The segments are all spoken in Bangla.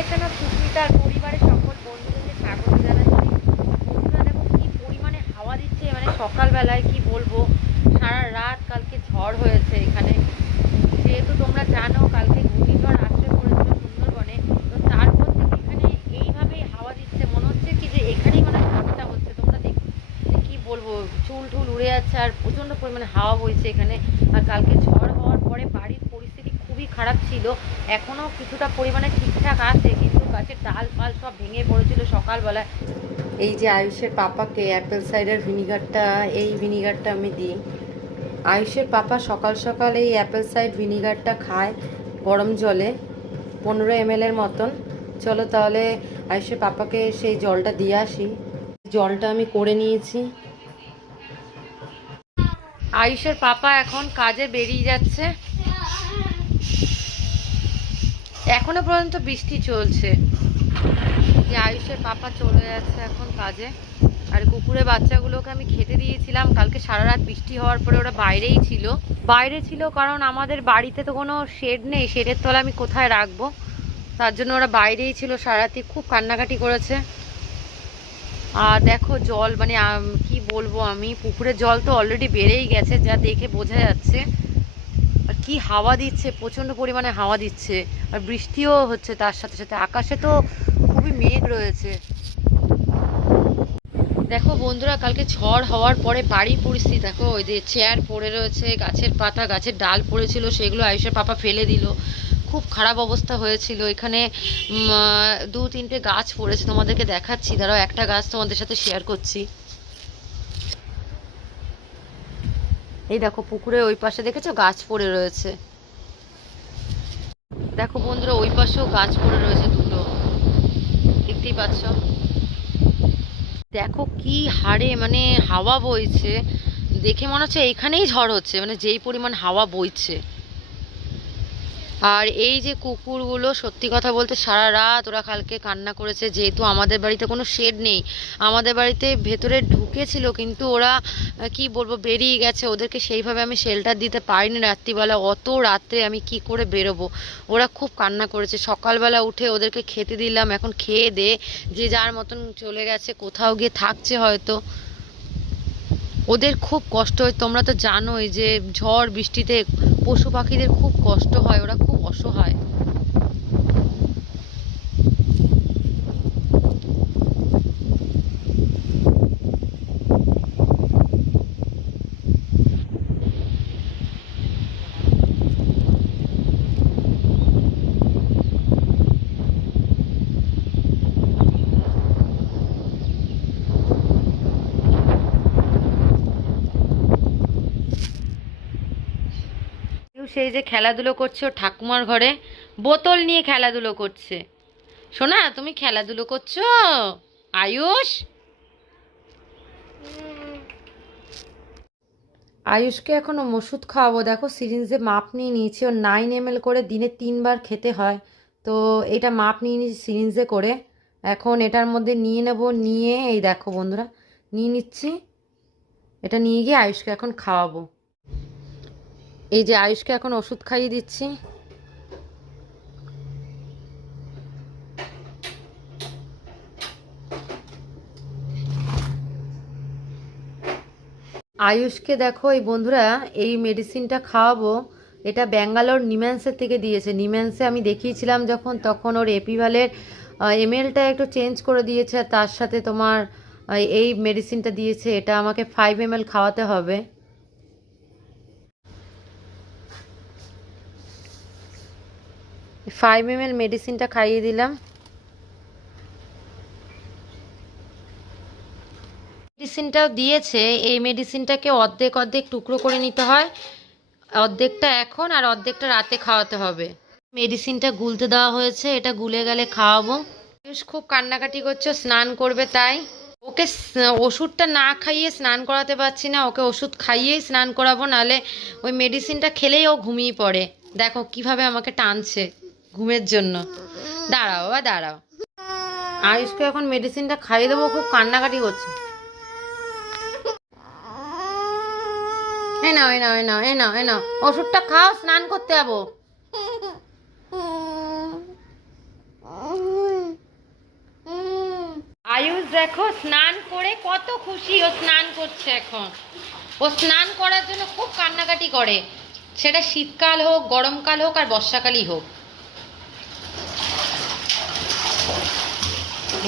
একটা না সুস্মিতার পরিবারের সকল বন্ধুদেরকে স্বাগত জানাচ্ছি। বন্ধুরা দেখো কি পরিমাণে হাওয়া দিচ্ছে, মানে সকালবেলায় কি বলবো, সারা রাত কালকে ঝড় হয়েছে এখানে। যেহেতু তোমরা জানো কালকে ঘূর্ণিঝড় আশ্রয় পড়েছিল সুন্দরবনে, তো তারপর থেকে এখানে এইভাবেই হাওয়া দিচ্ছে, মনে হচ্ছে কি যে এখানেই মানে ঝড়টা হচ্ছে। তোমরা দেখো কি বলবো, চুল টুল উড়ে যাচ্ছে আর প্রচণ্ড পরিমাণে হাওয়া বইছে এখানে। আর কালকে ঝড় হওয়ার পরে বাড়ির পরিস্থিতি খুবই খারাপ ছিল, এখনও কিছুটা পরিমাণে ঠিকঠাক আছে, কিন্তু গাছের ডাল ফাল সব ভেঙে পড়েছিল সকালবেলায়। এই যে আয়ুষের পাপাকে অ্যাপেল সাইডার ভিনিগারটা, এই ভিনিগারটা আমি দিই। আয়ুষের পাপা সকাল সকাল এই অ্যাপেল সাইড ভিনিগারটা খায় গরম জলে, 15 ml মতন। চলো তাহলে আয়ুষের পাপাকে সেই জলটা দিয়ে আসি। জলটা আমি করে নিয়েছি। আয়ুষের পাপা এখন কাজে বেরিয়ে যাচ্ছে, এখনো পর্যন্ত বৃষ্টি চলছে। যে আয়ুষের পাপা চলে যাচ্ছে এখন কাজে। আর কুকুরের বাচ্চাগুলোকে আমি খেতে দিয়েছিলাম, কালকে সারা রাত বৃষ্টি হওয়ার পরে ওরা বাইরে ছিল কারণ আমাদের বাড়িতে তো কোনো শেড নেই, শেডের তলা আমি কোথায় রাখবো, তার জন্য ওরা বাইরেই ছিল সারা রাতি, খুব কান্নাকাটি করেছে। আর দেখো জল মানে কি বলবো, আমি পুকুরের জল তো অলরেডি বেড়েই গেছে, যা দেখে বোঝা যাচ্ছে। আর কি হাওয়া দিচ্ছে, প্রচণ্ড পরিমাণে হাওয়া দিচ্ছে, আর বৃষ্টিও হচ্ছে তার সাথে সাথে। আকাশে তো খুবই মেঘ রয়েছে। দেখো বন্ধুরা, কালকে ঝড় হওয়ার পরে বাড়ির পরিস্থিতি দেখো, ওই যে চেয়ার পড়ে রয়েছে, গাছের পাতা, গাছের ডাল পড়েছিল, সেগুলো আয়ুষের পাপা ফেলে দিল। খুব খারাপ অবস্থা হয়েছিল এখানে। 2-3টে গাছ পড়েছে, তোমাদেরকে দেখাচ্ছি, দাঁড়াও একটা গাছ তোমাদের সাথে শেয়ার করছি। এই দেখো পুকুরের ওই পাশে দেখেছো গাছ পড়ে রয়েছে। দেখো বন্ধুরা, ওই পাশেও গাছ পড়ে রয়েছে দুটো, দেখতেই পাচ্ছ। দেখো কি হারে মানে হাওয়া বইছে, দেখে মনে হচ্ছে এইখানেই ঝড় হচ্ছে, মানে যেই পরিমাণ হাওয়া বইছে। আর এই যে কুকুরগুলো, সত্যি কথা বলতে সারা রাত ওরা কালকে কান্না করেছে, যেহেতু আমাদের বাড়িতে কোনো শেড নেই। আমাদের বাড়িতে ভেতরে ঢুকেছিল, কিন্তু ওরা কি বলবো বেরিয়ে গেছে, ওদেরকে সেইভাবে আমি শেল্টার দিতে পারিনি রাত্রিবেলা, অত রাত্রে আমি কি করে বেরোবো। ওরা খুব কান্না করেছে, সকালবেলা উঠে ওদেরকে খেতে দিলাম, এখন খেয়ে দে যে যার মতন চলে গেছে, কোথাও গিয়ে থাকছে হয়তো। ওদের খুব কষ্ট হয়, তোমরা তো জানোই যে ঝড় বৃষ্টিতে পশু পাখিদের খুব কষ্ট হয়, ওরা খুব অসহায়। সেই যে খেলাধুলো করছে ও ঠাকুমার ঘরে, বোতল নিয়ে খেলাধুলো করছে। শোনা, তুমি খেলাধুলো করছো আয়ুষ? আয়ুষকে এখন ওষুধ খাওয়াবো। দেখো সিরিঞ্জে মাপ নিয়ে নিয়েছি, ওর 9 ml করে দিনে 3বার খেতে হয়। তো এটা মাপ নিয়ে নিয়েছি সিরিঞ্জে করে, এখন এটার মধ্যে নিয়ে নেব। নিয়ে এই দেখো বন্ধুরা, নিয়ে নিচ্ছি। এটা নিয়ে গিয়ে আয়ুষকে এখন খাওয়াবো। এই যে আয়ুষকে এখন ওষুধ খাইয়ে দিচ্ছি। আয়ুষকে দেখো এই বন্ধুরা, এই মেডিসিনটা খাওয়াবো। এটা ব্যাঙ্গালোর নিম্যান্সের থেকে দিয়েছে। নিম্যান্সে আমি দেখিয়েছিলাম যখন, তখন ওর এপিভালের এমএলটা একটু চেঞ্জ করে দিয়েছে, আর তার সাথে তোমার এই মেডিসিনটা দিয়েছে। এটা আমাকে 5 ml খাওয়াতে হবে। 5 ml মেডিসিনটা খাইয়ে দিলাম। মেডিসিনটাও দিয়েছে, এই মেডিসিনটাকে অর্ধেক অর্ধেক টুকরো করে নিতে হয়, অর্ধেকটা এখন আর অর্ধেকটা রাতে খাওয়াতে হবে। মেডিসিনটা গুলতে দেওয়া হয়েছে, এটা গুলে গেলে খাওয়াবো। আয়ুষ খুব কান্নাকাটি করছে, স্নান করবে তাই। ওকে ওষুধটা না খাইয়ে স্নান করাতে পারছি না, ওকে ওষুধ খাইয়েই স্নান করাবো, নালে ওই মেডিসিনটা খেলেই ও ঘুমিয়ে পড়ে। দেখো কিভাবে আমাকে টানছে ঘুমের জন্য। দাঁড়াও বা দাঁড়াও, আয়ুষকে এখন মেডিসিনটা খাইয়ে দেবো, খুব কান্নাকাটি করছে। এই নাও এই নাও এই নাও এই নাও এই নাও, ওষুধটা খাও, স্নান করতে যাবো। দেখো স্নান করে কত খুশি, ও স্নান করছে এখন। ও স্নান করার জন্য খুব কান্নাকাটি করে, সেটা শীতকাল হোক, গরমকাল হোক, আর বর্ষাকালই হোক।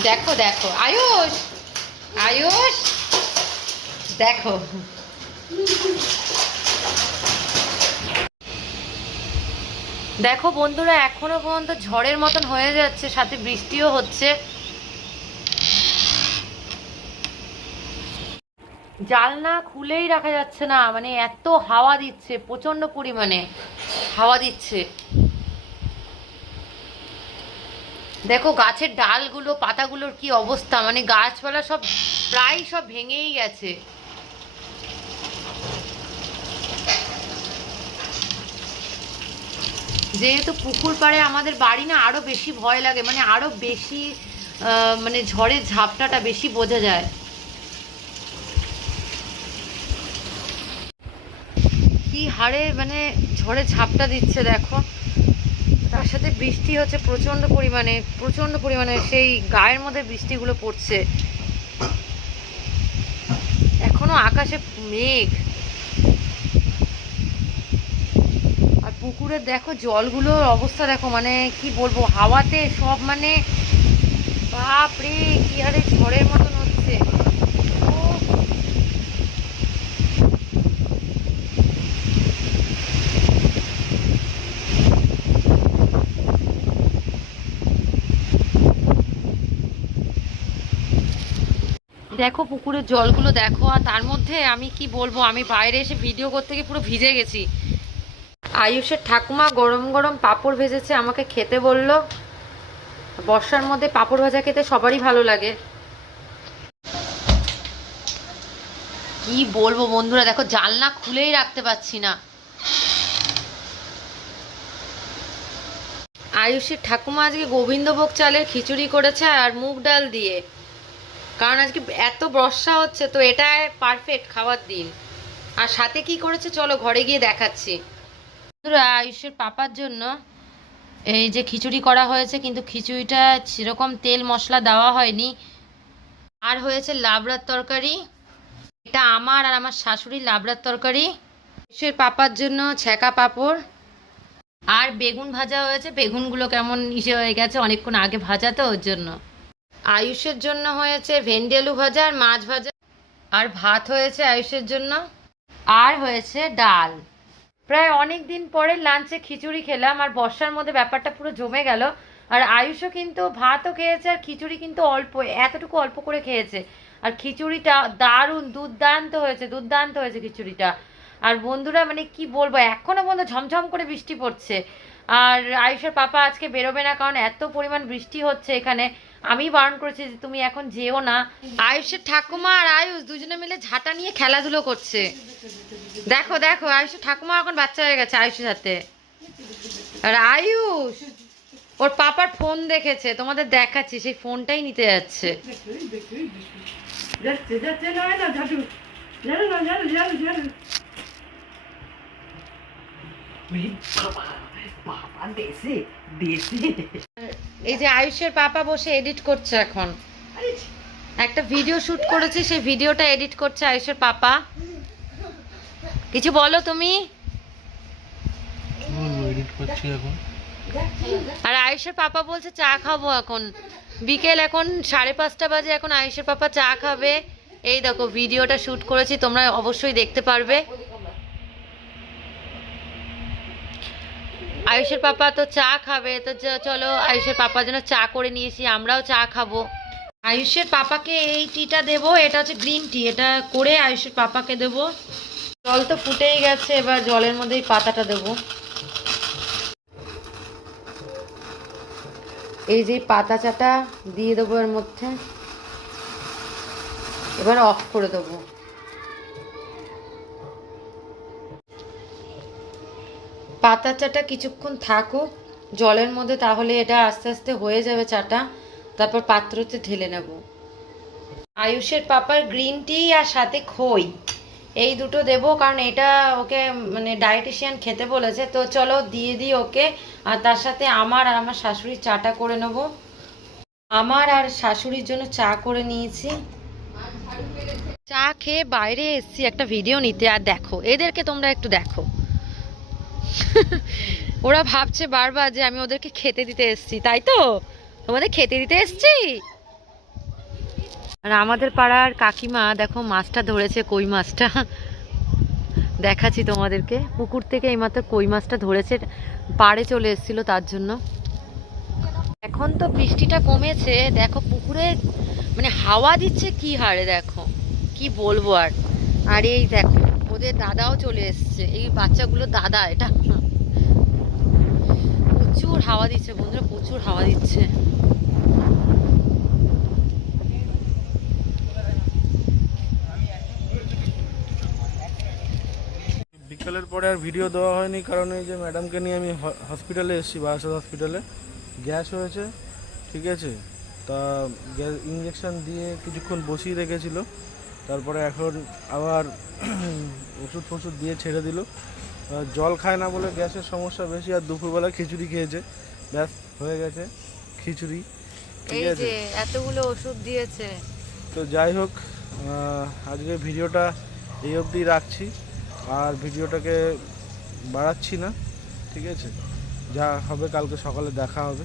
দেখো দেখো আয়ুষ, আয়ুষ দেখো। দেখো বন্ধুরা, এখনো পর্যন্ত ঝড়ের মতন হয়ে যাচ্ছে, সাথে বৃষ্টিও হচ্ছে। জানলা খুলেই রাখা যাচ্ছে না, মানে এত হাওয়া দিচ্ছে, প্রচন্ড পরিমাণে হাওয়া দিচ্ছে। দেখো গাছের ডালগুলো, পাতাগুলোর কি অবস্থা, মানে গাছপালা সব প্রায় সব ভেঙেই গেছে। যেহেতু পুকুর পাড়ে আমাদের বাড়ি না, আরো বেশি ভয় লাগে, মানে আরো বেশি মানে ঝড়ের ঝাপটাটা বেশি বোঝা যায়। কি হারে মানে ঝড়ে ঝাপটা দিচ্ছে দেখো, তার সাথে বৃষ্টি হচ্ছে প্রচন্ড পরিমাণে, প্রচন্ড পরিমাণে, সেই গায়ের মধ্যে বৃষ্টিগুলো পড়ছে। এখনো আকাশে মেঘ। আর পুকুরের দেখো জলগুলোর অবস্থা দেখো, মানে কি বলবো, হাওয়াতে সব মানে বাপ রে, কি হারে ঝড়ের মতন হচ্ছে। দেখো পুকুরের জলগুলো দেখো, আর তার মধ্যে আমি কি বলবো, আমি বাইরে এসে ভিডিও করতে গিয়ে পুরো ভিজে গেছি। আয়ুষের ঠাকুমা গরম গরম পাঁপড় ভেজেছে, আমাকে খেতে বললো। বর্ষার মধ্যে পাঁপড় ভাজা খেতে সবারই ভালো লাগে। কি বলবো বন্ধুরা, দেখো জানলা খুলেই রাখতে পারছি না। আয়ুষের ঠাকুমা আজকে গোবিন্দভোগ চালের খিচুড়ি করেছে আর মুগ ডাল দিয়ে, কারণ আজকে এত বর্ষা হচ্ছে, তো এটা পারফেক্ট খাওয়ার দিন। আর সাথে কি করেছে চলো ঘরে গিয়ে দেখাচ্ছি। বন্ধুরা, আয়ুষের পাপার জন্য এই যে খিচুড়ি করা হয়েছে, কিন্তু খিচুড়িটা সেরকম তেল মশলা দেওয়া হয়নি। আর হয়েছে লাবড়ার তরকারি, এটা আমার আর আমার শাশুড়ির লাবড়ার তরকারি। আয়ুষের পাপার জন্য ছ্যাঁকা পাঁপড় আর বেগুন ভাজা হয়েছে। বেগুনগুলো কেমন ইসে হয়ে গেছে, অনেকক্ষণ আগে ভাজা তো, ওর জন্য। আয়ুষের জন্য হয়েছে ভেন্ডি আলু ভাজা আর মাছ ভাজা, আর ভাত হয়েছে আয়ুষের জন্য, আর হয়েছে ডাল। প্রায় অনেক দিন পরে লাঞ্চে খিচুড়ি খেলাম, আর বর্ষার মধ্যে ব্যাপারটা পুরো জমে গেল। আর আয়ুষও কিন্তু ভাতও খেয়েছে, আর খিচুড়ি কিন্তু অল্প, এতটুকু অল্প করে খেয়েছে। আর খিচুড়িটা দারুণ, দুর্দান্ত হয়েছে, দুর্দান্ত হয়েছে খিচুড়িটা। আর বন্ধুরা মানে কি বলবো, এখনো পর্যন্ত ঝমঝম করে বৃষ্টি পড়ছে। আর আয়ুষের পাপা আজকে বেরোবে না, কারণ এত পরিমাণ বৃষ্টি হচ্ছে এখানে। আমি বারণ করেছি যে তুমি এখন যেও না। আয়ুষের ঠাকুমা আর আয়ুষ দুজনে মিলে ঝাঁটা নিয়ে খেলাধুলো করছে। দেখো দেখো, আয়ুষের ঠাকুমা এখন বাচ্চা হয়ে গেছে আয়ুষের সাথে। আর আয়ুষ ওর পাপার ফোন দেখেছে, তোমাদের দেখাচ্ছি, সেই ফোনটাই নিতে যাচ্ছে। এই যে আয়ুষের পাপা বসে এডিট করছে এখন, একটা ভিডিও শুট করেছে, সেই ভিডিওটা এডিট করছে আয়ুষের পাপা। কিছু বলো তুমি। আর আয়ুষের পাপা বলছে চা খাবো এখন, বিকেল এখন 5:30 বাজে, এখন আয়ুষের পাপা চা খাবে। এই দেখো ভিডিওটা শুট করেছি, তোমরা অবশ্যই দেখতে পারবে। আয়ুষের পাপা তো চা খাবে, তো চলো আয়ুষের পাপার জন্য চা করে নিয়েছি, আমরাও চা খাবো। আয়ুষের পাপাকে এই টিটা দেবো, এটা হচ্ছে গ্রিন টি, এটা করে আয়ুষের পাপাকে দেবো। জল তো ফুটেই গেছে, এবার জলের মধ্যে এই পাতাটা দেবো। এই যে পাতা চাটা দিয়ে দেবো এর মধ্যে, এবার অফ করে দেবো। পাতা চাটা কিছুক্ষণ থাকুক জলের মধ্যে, তাহলে এটা আস্তে আস্তে হয়ে যাবে চাটা, তারপর পাত্রতে ঢেলে নেব। আয়ুষের পাপার গ্রিন টি আর সাথে খই, এই দুটো দেবো, কারণ এটা ওকে মানে ডায়েটিশিয়ান খেতে বলেছে। তো চলো দিয়ে দিই ওকে, আর তার সাথে আমার আর আমার শাশুড়ির চাটা করে নেবো। আমার আর শাশুড়ির জন্য চা করে নিয়েছি। চা খেয়ে বাইরে এসেছি একটা ভিডিও নিতে, আর দেখো এদেরকে তোমরা একটু দেখো। ওরা ভাবছে বারবার যে আমি ওদেরকে খেতে দিতে এসেছি, তাই তো? তোমাদের খেতে দিতে এসেছি। আর আমাদের পাড়ার কাকিমা দেখো মাছটা ধরেছে, কই মাছটা দেখাচ্ছি তোমাদেরকে। পুকুর থেকে এইমাত্র কই মাছটা ধরেছে, পাড়ে চলে এসেছিল তার জন্য। এখন তো বৃষ্টিটা কমেছে, দেখো পুকুরে মানে হাওয়া দিচ্ছে কি হারে, দেখো কি বলবো আর। আর এই দেখো ওদের দাদাও চলে এসছে, এই বাচ্চাগুলো দাদা, এটা প্রচুর হাওয়া দিচ্ছে বন্ধুরা, প্রচুর হাওয়া দিচ্ছে। বিকালের পরে আর ভিডিও দেওয়া হয়নি, কারণ এই যে ম্যাডামকে নিয়ে আমি হসপিটালে এসেছি, বারাসাত হসপিটালে। গ্যাস হয়েছে, ঠিক আছে। তা গ্যাস ইঞ্জেকশন দিয়ে কিছুক্ষণ বসিয়ে রেখেছিল, তারপরে এখন আবার ওষুধ ফষুধ দিয়ে ছেড়ে দিল। জল খায় না বলে গ্যাসের সমস্যা বেশি, আর দুপুরবেলা খিচুড়ি খেয়েছে, ব্যাস হয়ে গেছে খিচুড়ি, ঠিক এই আছে। যে এতগুলো ওষুধ দিয়েছে। তো যাই হোক, আজকে ভিডিওটা এই অবধি রাখছি, আর ভিডিওটাকে বাড়াচ্ছি না, ঠিক আছে। যা হবে কালকে সকালে দেখা হবে।